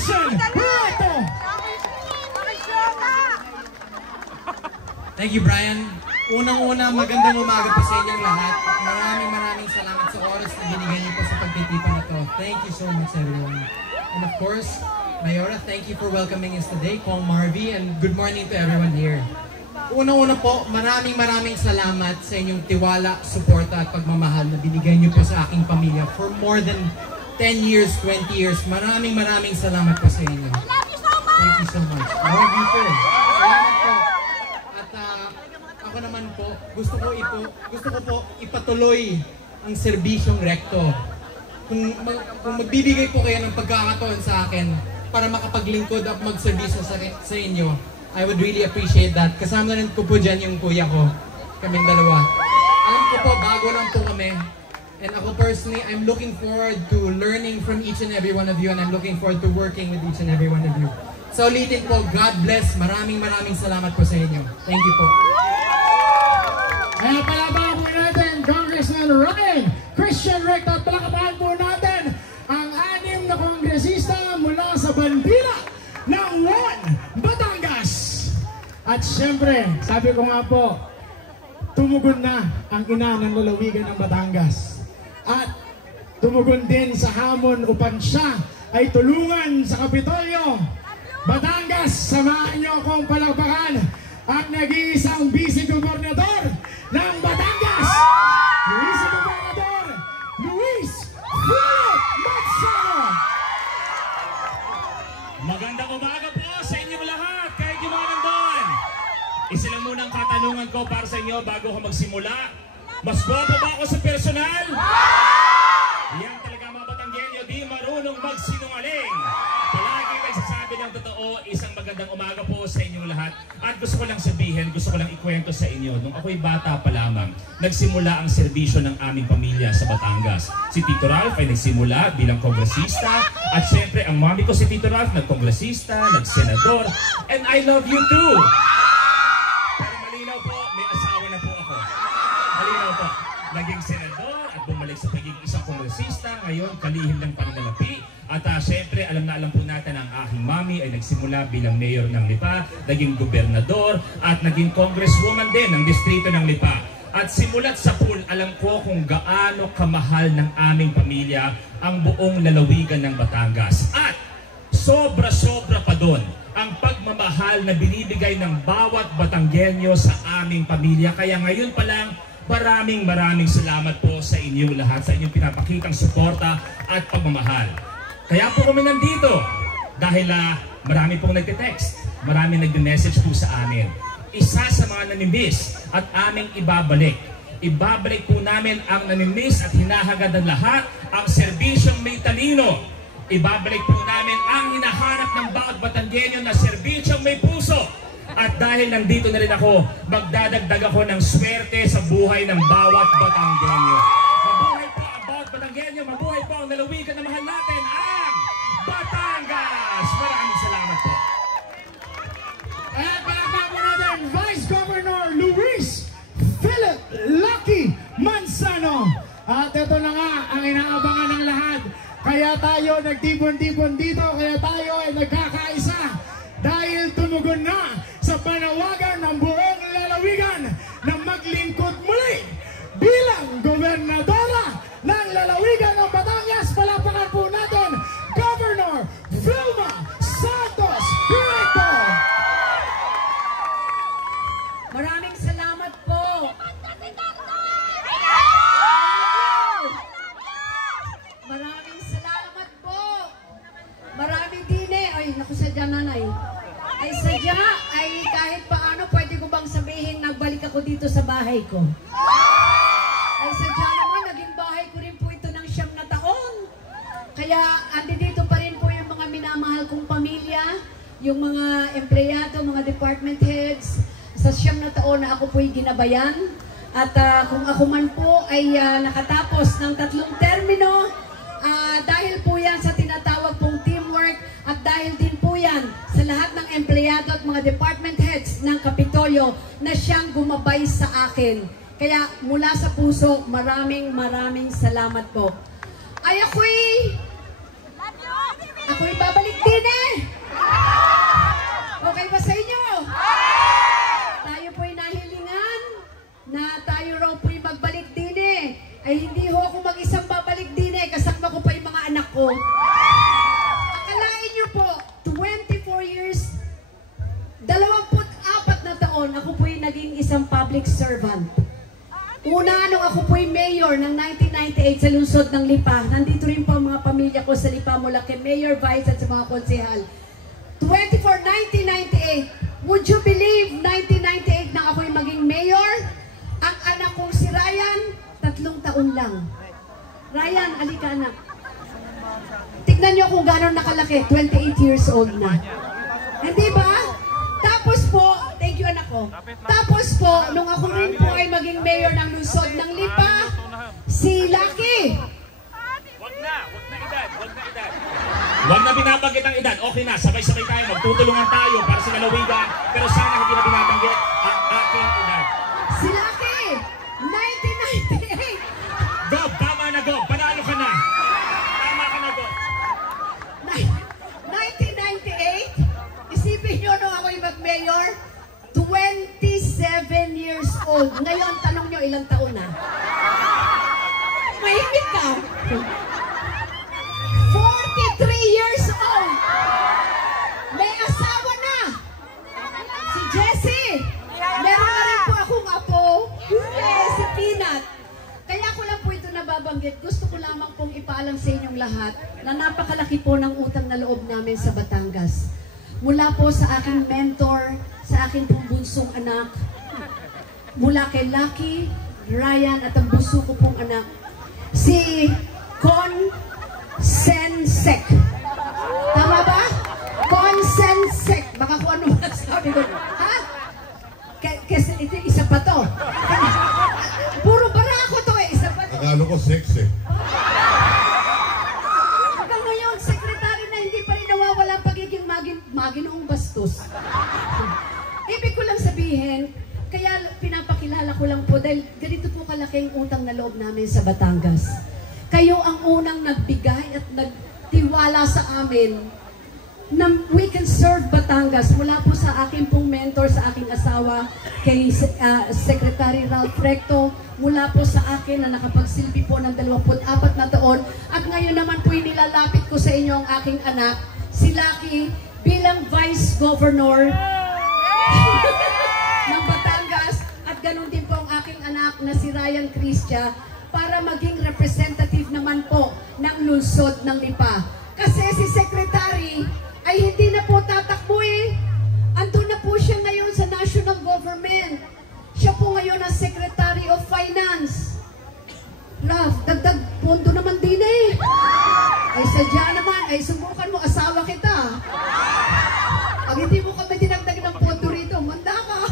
Christian Recto! Thank you, Brian. Unang-una, magandang umaga po sa inyong lahat. Maraming salamat sa oras na binigay niyo po sa pagtitipon na to. Thank you so much, everyone. And of course, Mayora, thank you for welcoming us today. Kong Marvy, and good morning to everyone here. Unang-una po, maraming salamat sa inyong tiwala, suporta at pagmamahal na binigay niyo po sa aking pamilya for more than 10 years, 20 years. Maraming salamat po sa inyo. Thank you so much. Love you, sir. Salamat po. At ako naman po, gusto ko po ipatuloy ang serbisyong Recto. Kung magbibigay po kayo ng pagkakataon sa akin para makapaglingkod at magserbisyo sa inyo, I would really appreciate that. Kasama rin ko po dyan yung kuya ko, kaming dalawa. Alam ko po, bago lang po kami. And ako personally, I'm looking forward to learning from each and every one of you, and I'm looking forward to working with each and every one of you. So ulitin po, God bless. Maraming salamat po sa inyo. Thank you po. Kaya palabahan po natin, Congressman Ryan Christian Recto, at palakabahan po natin ang 6 na kongresista mula sa bandila ng Batangas. At syempre, sabi ko nga po, tumugon na ang ina ng lalawigan ng Batangas. At tumugon din sa hamon upang siya ay tulungan sa Kapitolyo. Batangas, samahan niyo akong palakpakan ang nag-iisang vice-gobernador ng Batangas, vice-gobernador Luis Philip Matsano. Magandang umaga po sa inyong lahat, kahit yung mga nandun. Isa lang muna ang katanungan ko para sa inyo bago ko magsimula. Mas guwapo ba ako sa personal? Yan talaga mga Batanggenyo, di marunong magsinungaling. Palagi nagsasabi ng totoo. Isang magandang umaga po sa inyong lahat. At gusto ko lang sabihin, gusto ko lang ikwento sa inyo, nung ako'y bata pa lamang, nagsimula ang serbisyo ng aming pamilya sa Batangas. Si Tito Ralph ay nagsimula bilang kongresista, at syempre ang mami ko si Tito Ralph, nagkongresista, nagsenador, and I love you too! Pero malinaw po, may asawa na po ako. Malinaw po, naging senador at bumalik sa pagiging isang kongresista, ngayon kalihim ng pananalapi. At syempre, alam na alam po natin ang aking mami ay nagsimula bilang mayor ng Lipa, naging gobernador, at naging congresswoman din ng distrito ng Lipa. At simulat sa pool, alam ko kung gaano kamahal ng aming pamilya ang buong lalawigan ng Batangas. At sobra-sobra pa doon ang pagmamahal na binibigay ng bawat Batanggenyo sa aming pamilya. Kaya ngayon pa lang, maraming salamat po sa inyong lahat, sa inyong pinapakitang suporta at pagmamahal. Kaya po kami nandito dahil marami pong nagte-text, marami nagme-message po sa amin. Isa sa mga nanimiss at aming ibabalik. Ibabalik po namin ang nanimiss at hinahagad ng lahat, ang serbisyong may talino. Ibabalik po namin ang hinahanap ng bawat Batanggenyo na serbisyong may puso. At dahil nandito na rin ako, magdadagdag ako ng swerte sa buhay ng bawat Batanggenyo. Mabuhay po ang bawat Batanggenyo, mabuhay po ang lalawigan na mahal natin, ang Batangas! Maraming salamat po. At palakpakan po natin, Vice Governor Luis Philip Lucky Mansano. At ito na nga ang inaabangan ng lahat. Kaya tayo nagtipon-tipon dito, kaya tayo ay nagkakaisa. Dahil tumugon na sa panawagan ng buong lalawigan na maglingkod muli bilang gobernadora ng lalawigan ng Batangas. Palakpakan po natin, Governor Vilma Santos Recto. Maraming salamat po. Maraming salamat po. Maraming dine. Ay, naku, sadya nanay. Ay, sadya, ay kahit paano, pwede ko bang sabihin, nagbalik ako dito sa bahay ko. Ay, sadya naman, naging bahay ko rin po ito ng 9 na taon. Kaya, andito pa rin po yung mga minamahal kong pamilya, yung mga empleyado, mga department heads, sa 9 na taon na ako po'y ginabayan. At kung ako man po ay nakatapos ng 3 termino, dahil po yan sa tinatawag pong teamwork, at dahil din po yan sa lahat ng empleyado at mga department heads ng Kapitolyo na siyang gumabay sa akin. Kaya mula sa puso, maraming salamat po. Ay ako'y babalik din ako. Akalain niyo po, 24 years, 24 na taon, ako po'y naging isang public servant. Una, nung ako po'y mayor ng 1998 sa lungsod ng Lipa, nandito rin po ang mga pamilya ko sa Lipa mula kay Mayor, Vice at sa mga konsehal. 1998, would you believe 1998 na ako'y maging mayor? Ang anak kong si Ryan, 3 taon lang. Ryan, alika anak. Tignan niyo kung gano'n nakalaki, 28 years old na. Hindi ba? Tapos po, thank you anak ko. Tapos po, nung ako rin po ay maging mayor ng lungsod ng Lipa, si Lucky. Wag na edad. Wag na binabanggit ang edad. Okay na, sabay-sabay tayo, magtutulungan tayo para sa lalawigan. Pero sana hindi na binabanggit ang aking edad. Si Lucky, 1998. Gob, tama na Gob, panalo ka na. Tama ka na Gob. 1998, isipin nyo nung ako'y mag-mayor, 27 years old. Ngayon, tanong nyo ilang taon na? Mahimik ka. 43 years old. May asawa na. Si Jessie. Meron na rin po akong apo. Si Peanut. Kaya ko lang po ito nababanggit. Gusto ko lamang pong ipaalam sa inyong lahat na napakalaki po ng utang na loob namin sa Batangas. Mula po sa aking mentor, sa aking pong bunsong anak, mula kay Lucky, Ryan at ang bunso ko pong anak, si Con Sensek. Tama ba? Con Sensek. Baka kung ano masabi ko. Ha? Kasi ito isa pa to. Puro barako to eh. Isa pa to. Akala ko sex eh. Hanggang ngayon, sekretary na hindi pa rin nawawala ang pagiging maginoong bastos. Ibig ko lang sabihin, kaya pinapakilala ko lang po dahil ganito po kalaking utang na loob namin sa Batangas. Kayo ang unang nagbigay at nagtiwala sa amin na we can serve Batangas. Mula po sa aking pong mentor, sa aking asawa, kay Secretary Ralph Recto, mula po sa akin na nakapagsilbi po ng 24 na taon, at ngayon naman po nilalapit ko sa inyo ang aking anak, si Lucky, bilang Vice Governor ng Batangas, at ganun din po ang aking anak na si Ryan Cristia, para maging representative naman po ng lungsod ng Lipa. Kasi si Secretary ay hindi na po tatakbo eh. Andun na po siya ngayon sa national government. Siya po ngayon ang Secretary of Finance. Love, dagdag pondo naman din eh. Ay sadya naman, ay subukan mo, asawa kita. Pag hindi mo kami dinagdag ng pondo rito, manda ka.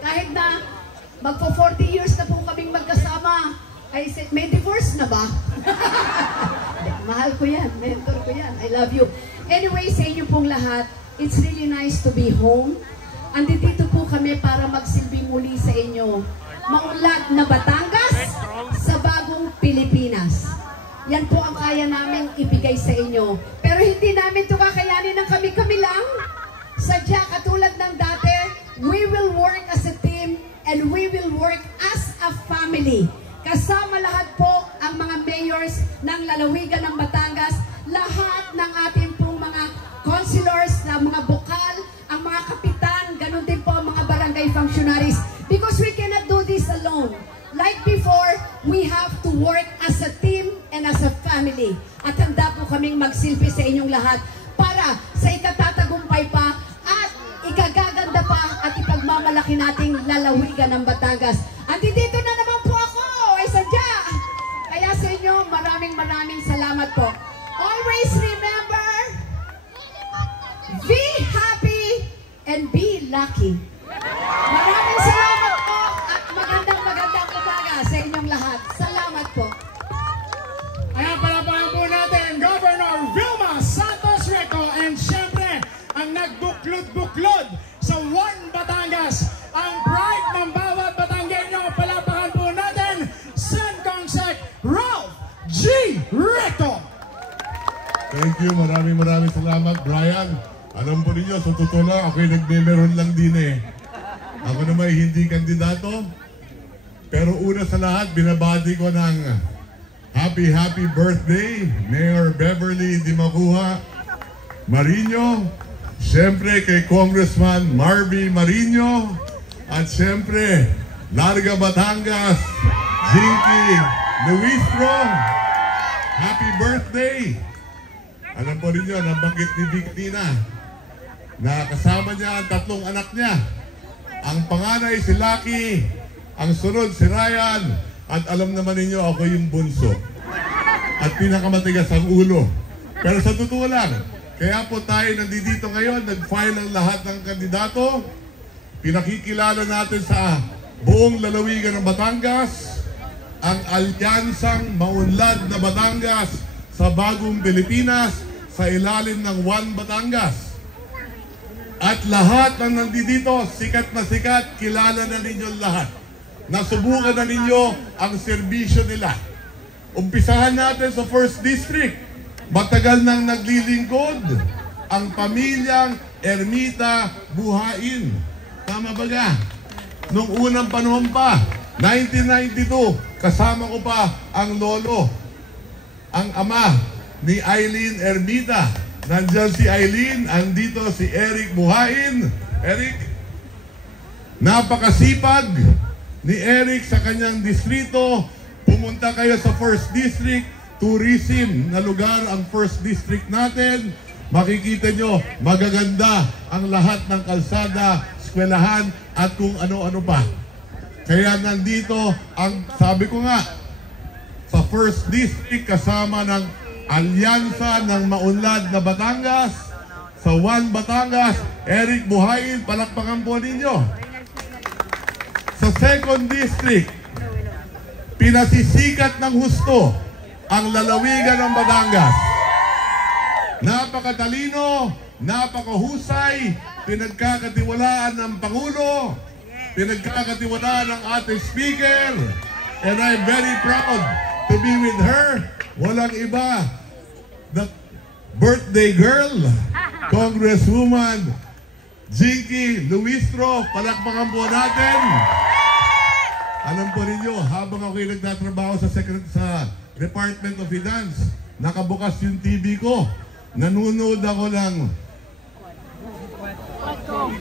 Kahit na magpo 40 years na po kaming magkasama, ay may divorce na ba? Mahal ko yan, mentor ko yan, I love you. Anyway, sa inyo pong lahat, it's really nice to be home. Andito po kami para magsilbi muli sa inyo. Maunlad na Batangas sa bagong Pilipinas. Yan po ang kaya namin ibigay sa inyo. Pero hindi namin ito kakayanin ng kami-kami lang. Sadya, katulad ng dati, we will work as a team and we will work as a family. Kasama lahat po ang mga mayors ng lalawigan ng Batangas, lahat ng ating pong mga councilors, mga bukal, ang mga kapitan, ganun din po ang mga barangay functionaries. Because we cannot do this alone. Like before, we have to work as a team and as a family. At handa po kaming magsilbi sa inyong lahat para sa ikatatagumpay pa at ikagaganda pa at ipagmamalaki nating lalawigan ng Batangas. Andito na naman po ako, ay sadya. Kaya sa inyo, maraming salamat po. Always remember, be happy and be lucky. Maraming salamat po at magandang umaga sa inyong lahat. Salamat po. Kaya palapahan po natin Governor Vilma Santos Recto, and syempre ang nagbuklod-buklod sa One Batangas, ang pride ng bawat Batanggenyo. Palapahan po natin Sen Consec Ralph G. Recto. Thank you, maraming salamat, Brian. Alam po ninyo, sa totoo lang, ako'y nagme-meron lang din eh. Ako naman hindi kandidato. Pero una sa lahat, binabati ko ng happy birthday, Mayor Beverly Dimacuha Marino. Siyempre kay Congressman Marvy Marino. At siyempre, Larga Batangas, Jinky Luistro. Happy birthday! Alam po ninyo, nabanggit ni Victina na kasama niya ang 3 anak niya. Ang panganay si Lucky, ang sunod si Ryan, at alam naman ninyo ako yung bunso. At pinakamatigas ang ulo. Pero sa totoo lang, kaya po tayo nandito ngayon, nag-file ang lahat ng kandidato. Pinakikilala natin sa buong lalawigan ng Batangas ang Alyansang Maunlad na Batangas sa Bagong Pilipinas sa ilalim ng One Batangas. At lahat ng nandito, sikat na sikat, kilala na ninyo lahat. Nasubukan na ninyo ang serbisyo nila. Umpisahan natin sa 1st District. Matagal nang naglilingkod ang pamilyang Ermita Buhain. Tama ba ga? Nung unang panahon pa, 1992, kasama ko pa ang lolo, ang ama ni Eileen Ermita. Nandiyan si Eileen, andito si Eric Buhain. Eric, napakasipag ni Eric sa kanyang distrito. Pumunta kayo sa 1st District, tourism na lugar ang 1st District natin. Makikita nyo, magaganda ang lahat ng kalsada, eskwelahan, at kung ano-ano pa. Kaya nandito, ang sabi ko nga, sa 1st District kasama ng Alyansa ng Maunlad na Batangas, sa One Batangas, Eric Buhain, palakpakan po ninyo. Sa 2nd District, pinasisikat ng husto ang lalawigan ng Batangas. Napakatalino, napakahusay, pinagkakatiwalaan ng Pangulo, pinagkakatiwalaan ng ating Speaker, and I'm very proud to be with her. Walang iba, the birthday girl, Congresswoman Jinky Luistro. Palakpakan po natin. Alam po ninyo, habang ako'y nagtatrabaho sa Department of Finance, nakabukas yung TV ko. Nanonood ako ng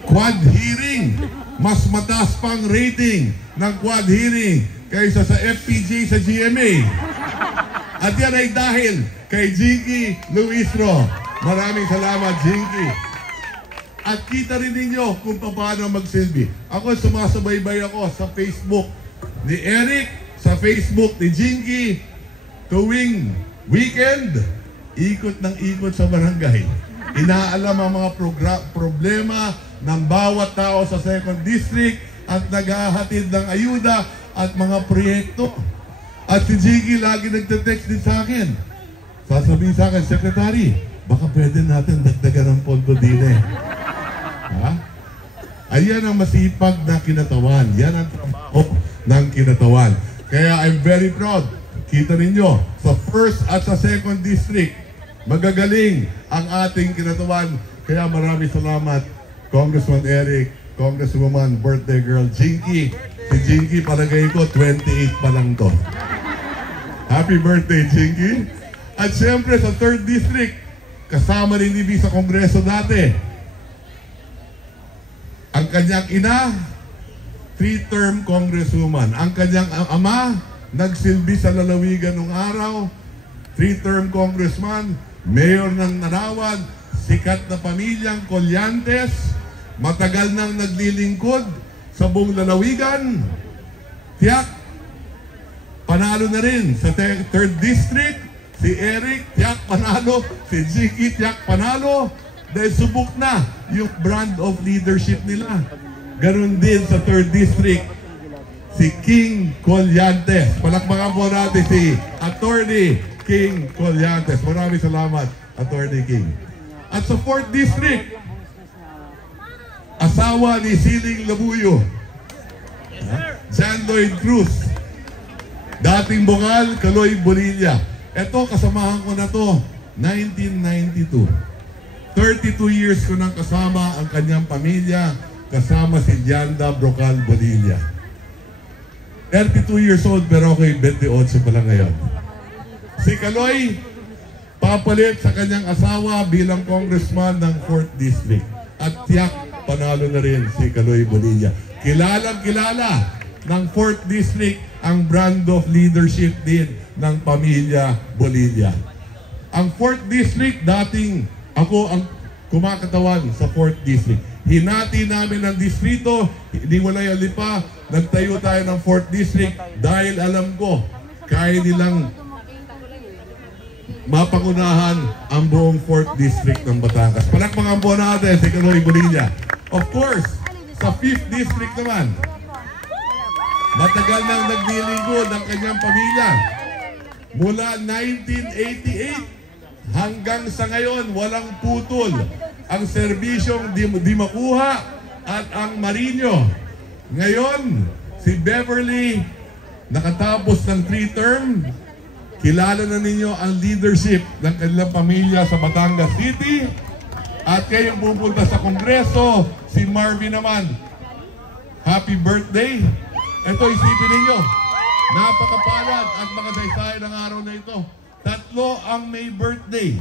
Quad Hearing. Mas mataas pang rating ng Quad Hearing kaysa sa FPJ sa GMA. At yan ay dahil kay Jinky Luistro. Maraming salamat, Jinky. At kita rin ninyo kung paano magsilbi. Ako, sumasabay-bay ako sa Facebook ni Eric, sa Facebook ni Jinky. Tuwing weekend, ikot ng ikot sa barangay. Inaalam ang mga problema ng bawat tao sa 2nd District at naghahatid ng ayuda at mga proyekto. At si Jinky lagi nagte-text din sa akin. Sasabihin sa akin, Secretary, baka pwede natin dagdagan ng pondo din eh. Ha? Ayan ang masipag na kinatawan. Yan ang trabaho ng kinatawan. Kaya I'm very proud. Kita ninyo, sa 1st at sa 2nd District, magagaling ang ating kinatawan. Kaya maraming salamat, Congressman Eric, Congresswoman, birthday girl, Jinky. Si Jinky, palagay ko, 28 pa lang to. Happy birthday, Jinky. At siyempre, sa 3rd District, kasama rin ni sa Kongreso dati. Ang kanyang ina, 3-term Congresswoman. Ang kanyang ama, nagsilbi sa lalawigan nung araw, 3-term Congressman, Mayor ng Narawan, sikat na pamilyang Collantes, matagal nang naglilingkod sa buong lalawigan. Tiyak, panalo na rin sa 3rd District, si Eric, tiyak panalo, si Jinky, tiyak panalo, dahil subok na yung brand of leadership nila. Ganon din sa 3rd District, si King Collantes. Palakpakan po natin si Attorney King Collantes. Maraming salamat, Attorney King. At sa 4th District, asawa ni Siling Labuyo, John Lloyd Cruz, dating Bungal, Kaloy Bonilla. Ito, kasamahan ko na to, 1992. 32 years ko nang kasama ang kanyang pamilya, kasama si Janda Brocal Bonilla. 32 years old, pero ako'y 28 pa lang ngayon. Si Kaloy, papalit sa kanyang asawa bilang congressman ng 4th District. At tiyak, panalo na rin si Kaloy Bonilla. Kilalang kilala ng 4th District ang brand of leadership din ng pamilya Bonilla. Ang 4th District, dating ako ang kumakatawan sa 4th District. Hinati namin ang distrito, hiniwalay ang lipa, nagtayo tayo ng 4th District dahil alam ko, kaya nilang mapangunahan ang buong 4th District ng Batangas. Palakpakan po natin si Kaloy Bonilla. Of course, sa 5th District naman, matagal nang naglilingkod ang kanyang pamilya. Mula 1988 hanggang sa ngayon, walang putol ang serbisyong di makuha at ang Marinyo. Ngayon, si Beverly nakatapos ng 3 term. Kilala na ninyo ang leadership ng kanilang pamilya sa Batangas City. At kayong pupunta sa Kongreso, si Marvin naman. Happy birthday! Ito, isipin ninyo, napakapalad at makasaysayan ng araw na ito. 3 ang may birthday.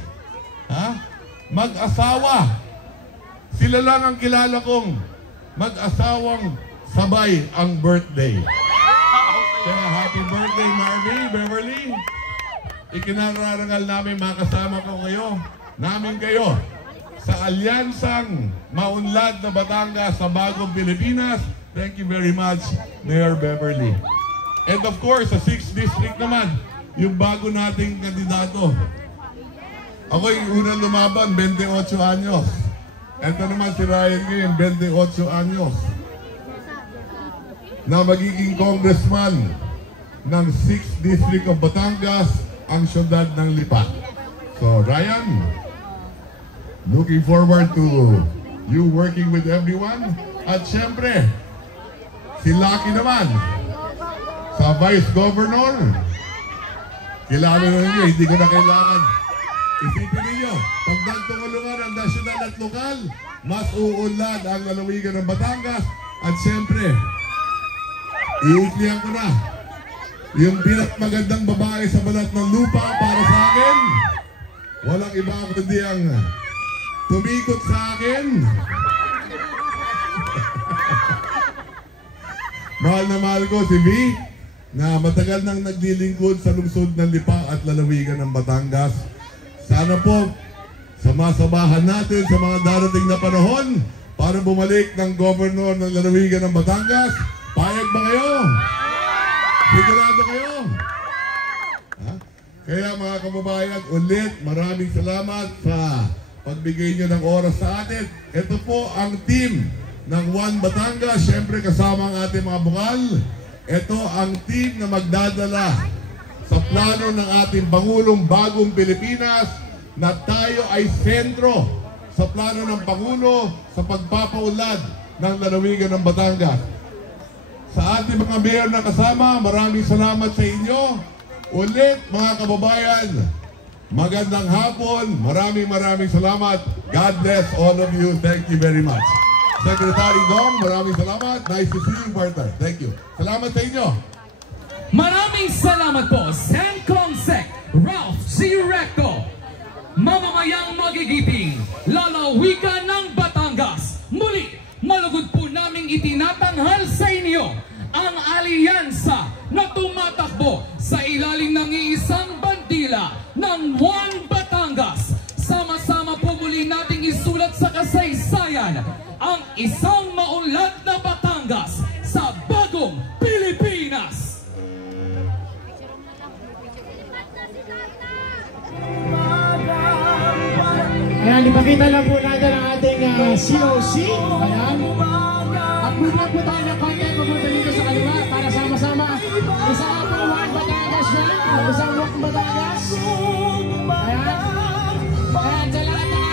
Mag-asawa. Sila lang ang kilala kong mag-asawang sabay ang birthday. Kaya happy birthday, Marvin, Beverly. Ikinararangal namin makasama ko namin kayo sa Alyansang Maunlad na Batangas sa Bagong Pilipinas. Thank you very much, Mayor Beverly. And of course, sa 6th District naman, yung bago nating kandidato. Ako yung unang lumaban, 28 anyos. Ito naman si Ryan ngayon, 28 anyos. Na magiging congressman ng 6th District of Batangas, ang syudad ng Lipa. So, Ryan, looking forward to you working with everyone. At syempre, si Lucky naman, sa Vice Governor, kilala na ninyo, hindi ko na kailangan. Isipin ninyo, pag nagtungulungan ang nasyonal at lokal, mas uunlad ang lalawigan ng Batangas. At syempre, iiklihan ko na, yung pinakmagandang babae sa balat ng lupa para sa akin, walang iba kundi ang tumikot sa akin. Mahal na mahal ko si V, na matagal nang naglilingkod sa lungsod ng Lipa at lalawigan ng Batangas. Sana po, samasabahan natin sa mga darating na panahon para bumalik ng governor ng lalawigan ng Batangas. Payag ba kayo? Sigurado kayo? Kaya mga kababayan, ulit maraming salamat sa pagbigay nyo ng oras sa atin. Ito po ang team ng One Batangas. Siyempre kasama ang ating mga bukal. Ito ang team na magdadala sa plano ng ating Pangulong Bagong Pilipinas na tayo ay sentro sa plano ng Pangulo sa pagpapaunlad ng lalawigan ng Batangas. Sa ating mga mayor na kasama, maraming salamat sa inyo. Ulit mga kababayan, magandang hapon. Maraming salamat. God bless all of you. Thank you very much. Secretary Dong, maraming salamat. Nice to see you, partner. Thank you. Salamat sa inyo. Maraming salamat po, Sen Consec, Ralph C. Recto, mamamayang magigiting, lalawigan ng Batangas. Muli, malugod po naming itinatanghal sa inyo ang alyansa na tumatakbo sa ilalim ng iisang bandila ng One Batangas. Sama-sama po muli nating isulat sa kasaysayan ang isang maunlad na Batangas sa Bagong Pilipinas. Ayan, ipakita lang po natin ang ating COC. Ayan. Mag-move po tayo ng konti papunta dito sa kaliwa para sama-sama. Isa nga po One Batangas na. Isang One Batangas. Ayan. Ayan, sa lahat ng